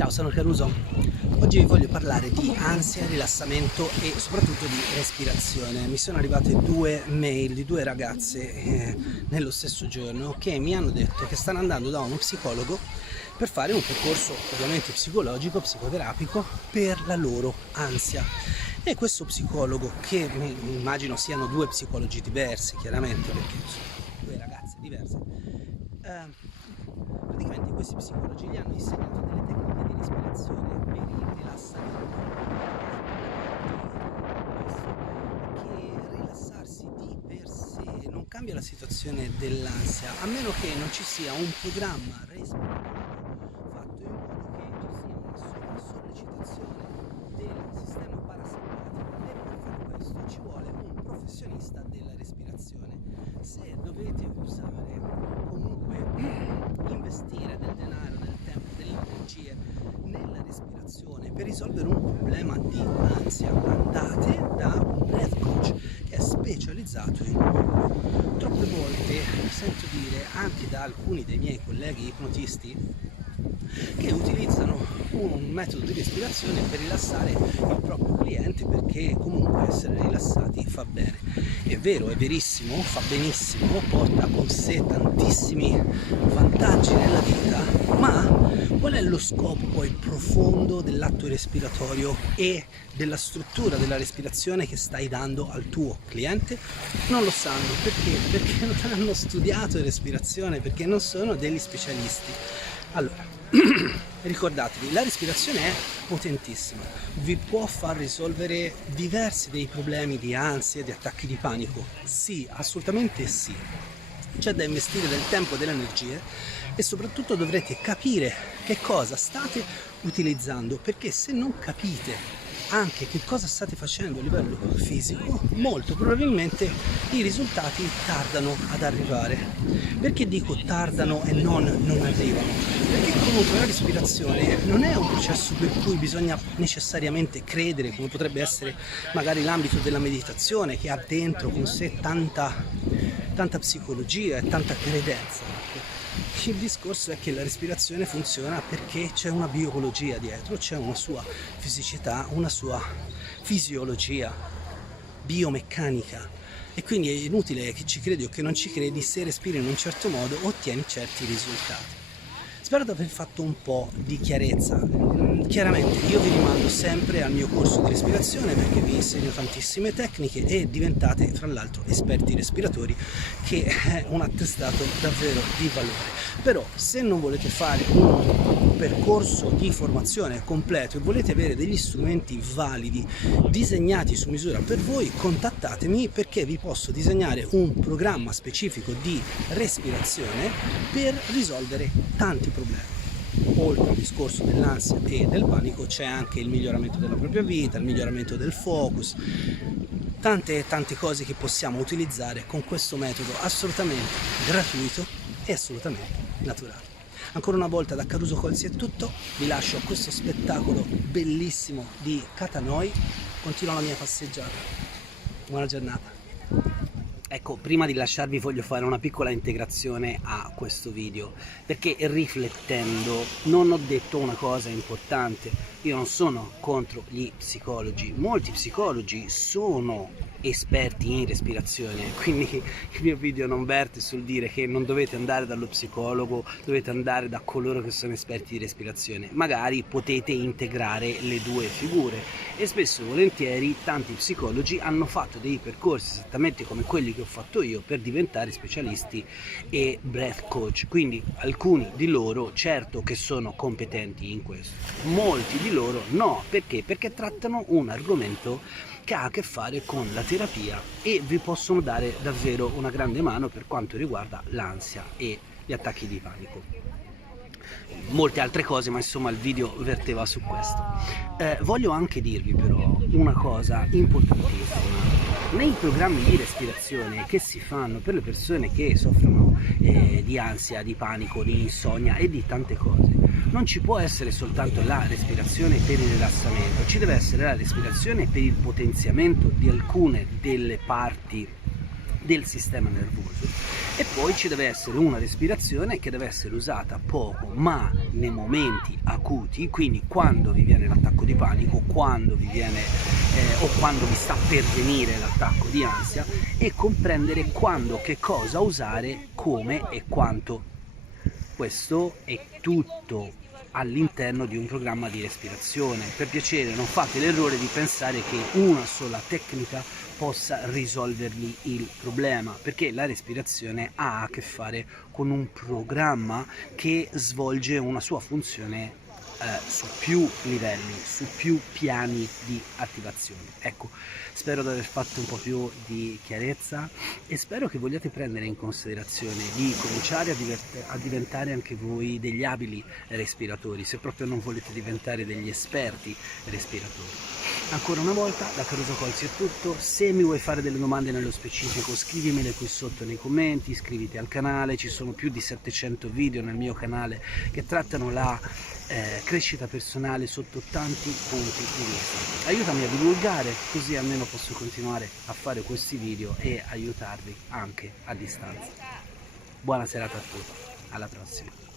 Ciao, sono Caruso. Oggi vi voglio parlare di ansia, rilassamento e soprattutto di respirazione. Mi sono arrivate due mail di due ragazze nello stesso giorno che mi hanno detto che stanno andando da uno psicologo per fare un percorso ovviamente psicologico, psicoterapico per la loro ansia. E questo psicologo, che immagino siano due psicologi diversi, chiaramente, perché sono due ragazze diverse, praticamente questi psicologi gli hanno insegnato delle tecniche di respirazione per il rilassamento. Che rilassarsi di per sé non cambia la situazione dell'ansia, a meno che non ci sia un programma respiratorio fatto in modo che ci sia una sollecitazione del sistema parasimpatico, e per fare questo ci vuole un professionista della respirazione. Se dovete usare o comunque investire del denaro, del tempo, delle energie nella respirazione per risolvere un problema di ansia, andate da un breath coach che è specializzato in quello. Troppe volte sento dire anche da alcuni dei miei colleghi ipnotisti che utilizzano un metodo di respirazione per rilassare il proprio cliente, perché comunque essere rilassati fa bene. È vero, è verissimo, fa benissimo, porta con sé tantissimi vantaggi nella vita, ma qual è lo scopo poi profondo dell'atto respiratorio e della struttura della respirazione che stai dando al tuo cliente? Non lo sanno. Perché? Perché non hanno studiato respirazione, perché non sono degli specialisti. Allora, ricordatevi, la respirazione è potentissima, vi può far risolvere diversi dei problemi di ansia e di attacchi di panico. Sì, assolutamente sì. C'è da investire del tempo e delle energie e soprattutto dovrete capire che cosa state utilizzando, perché se non capite anche che cosa state facendo a livello fisico, molto probabilmente i risultati tardano ad arrivare. Perché dico tardano e non arrivano? Perché comunque la respirazione non è un processo per cui bisogna necessariamente credere, come potrebbe essere magari l'ambito della meditazione, che ha dentro con sé tanta psicologia e tanta credenza. Il discorso è che la respirazione funziona perché c'è una biologia dietro, c'è una sua fisicità, una sua fisiologia biomeccanica, e quindi è inutile che ci credi o che non ci credi, se respiri in un certo modo ottieni certi risultati. Spero di aver fatto un po' di chiarezza. Chiaramente io vi rimando sempre al mio corso di respirazione, perché vi insegno tantissime tecniche e diventate fra l'altro esperti respiratori, che è un attestato davvero di valore. Però se non volete fare un percorso di formazione completo e volete avere degli strumenti validi disegnati su misura per voi, contattatemi, perché vi posso disegnare un programma specifico di respirazione per risolvere tanti problemi. Oltre al discorso dell'ansia e del panico c'è anche il miglioramento della propria vita, il miglioramento del focus, tante cose che possiamo utilizzare con questo metodo assolutamente gratuito e assolutamente naturale. Ancora una volta da Caruso Colzi è tutto, vi lascio a questo spettacolo bellissimo di Catanoi, continuo la mia passeggiata. Buona giornata. Ecco, prima di lasciarvi voglio fare una piccola integrazione a questo video, perché riflettendo non ho detto una cosa importante. Io non sono contro gli psicologi, molti psicologi sono esperti in respirazione, quindi il mio video non verte sul dire che non dovete andare dallo psicologo, dovete andare da coloro che sono esperti di respirazione. Magari potete integrare le due figure, e spesso e volentieri tanti psicologi hanno fatto dei percorsi esattamente come quelli che ho fatto io per diventare specialisti e breath coach, quindi alcuni di loro certo che sono competenti in questo, molti di loro no. Perché? Perché trattano un argomento che ha a che fare con la terapia e vi possono dare davvero una grande mano per quanto riguarda l'ansia e gli attacchi di panico. Molte altre cose, ma insomma il video verteva su questo. Voglio anche dirvi però una cosa importantissima. Nei programmi di respirazione che si fanno per le persone che soffrono di ansia, di panico, di insonnia e di tante cose, non ci può essere soltanto la respirazione per il rilassamento, ci deve essere la respirazione per il potenziamento di alcune delle parti del sistema nervoso E poi ci deve essere una respirazione che deve essere usata poco, ma nei momenti acuti, quindi quando vi viene l'attacco di panico, quando vi viene o quando vi sta per venire l'attacco di ansia, e comprendere quando, che cosa usare, come e quanto. Questo è tutto all'interno di un programma di respirazione. Per piacere, non fate l'errore di pensare che una sola tecnica possa risolvervi il problema, perché la respirazione ha a che fare con un programma che svolge una sua funzione su più livelli, su più piani di attivazione. Ecco, spero di aver fatto un po' più di chiarezza e spero che vogliate prendere in considerazione di cominciare a diventare anche voi degli abili respiratori, se proprio non volete diventare degli esperti respiratori. Ancora una volta, da Caruso Colzi è tutto. Se mi vuoi fare delle domande nello specifico, scrivimele qui sotto nei commenti, iscriviti al canale, ci sono più di 700 video nel mio canale che trattano la crescita personale sotto tanti punti di vista. Aiutami a divulgare, così almeno posso continuare a fare questi video e aiutarvi anche a distanza. Buona serata a tutti, alla prossima.